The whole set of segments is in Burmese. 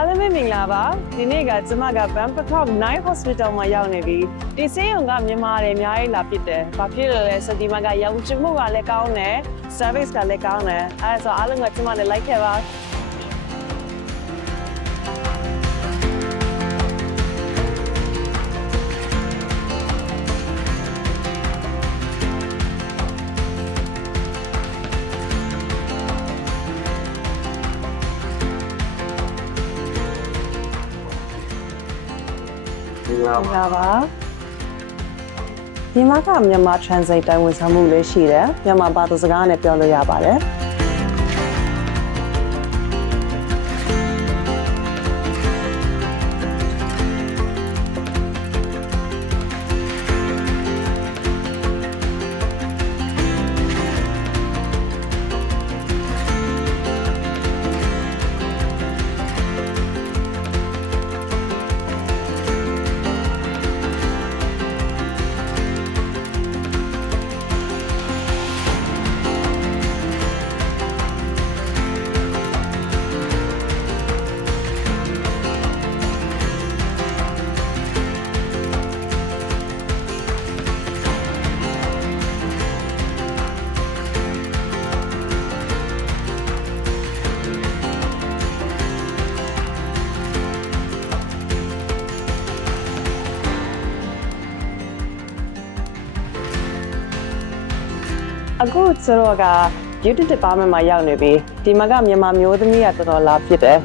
အားလုံးပဲမင်္ဂလာပါဒီနေ့ကကျမက Bangkok Night Hospital မှာရောက်နေပြီဒီဆေးရုံကမြန်မာတွေအများကြီးလာဖြစ်တယ်ဘာဖြစ်လို့လဲဆိုဒီမှာကရောင်ချမှုကလည်းကောင်းတယ် service ကလည်းကောင်းတယ်အဲဒါဆိုအားလုံးကကျမလည်း like ခဲ့ပါပါဒီမှာကမြန်မာ translate တိုင်းဝန်ဆောင်မှုလေးရှိတယ်မြန်မာဘာသာစကားနဲ့ပြောလို့ရပါတယ်အခုဆိုတော့က beauty department မှာရောက်နေပြီဒီမှာကမြန်မာမျိုးသမီးကတော်တော်လာဖြစ်တယ်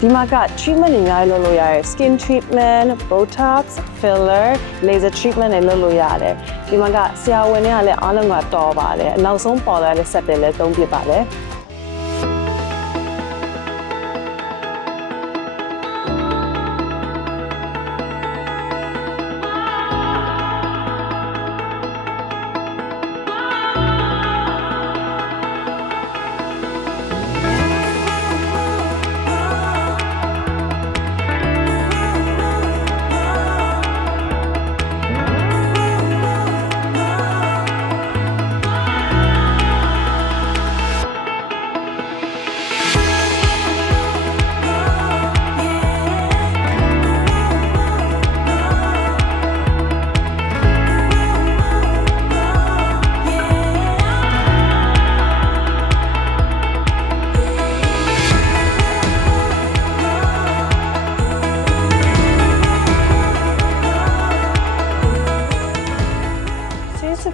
ဒီမှာက treatment တွေအများကြီးလုပ်လို့ရတယ် skin treatment botox filler laser treatment တွေလုပ်လို့ရတယ်ဒီမှာကဆရာဝန်တွေကလည်းအားလုံးကတော်ပါတယ်အနောက်ဆုံးပေါ်လာတဲ့ set တွေလည်းသုံးပြပါတယ်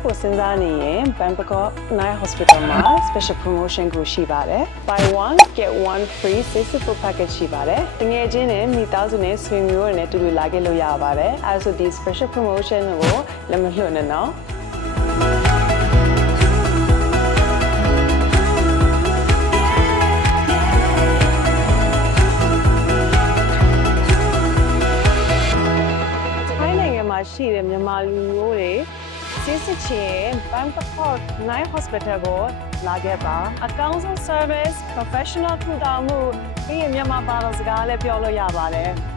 ကိုစဉ်းစားနေရင် Bangkok Night Hospital မှာ special promotion ကိုရှိပါတယ် buy one get one free ဆေးစစ်ဖို့ package ရှိပါတယ်တကယ်ချင်းနဲ့မိသားစုနဲ့ဆွေမျိုးတွေနဲ့တူတူလာခဲ့လို့ရပါတယ်အဲဆိုဒီ special promotion ကိုလက်မလွတ်နဲ့နော်ထိုင်းနိုင်ငံမှာရှိတဲ့မြန်မာလူမျိုးတွေဆေးစစ်ချင် Bangkok Night Hospital ကိုလာခဲ့ပါအကောင်းဆုံး service professional ထူထောင်မှုပြီးရင်မြန်မာဘာသာစကားလည်းပြောလို့ရပါတယ်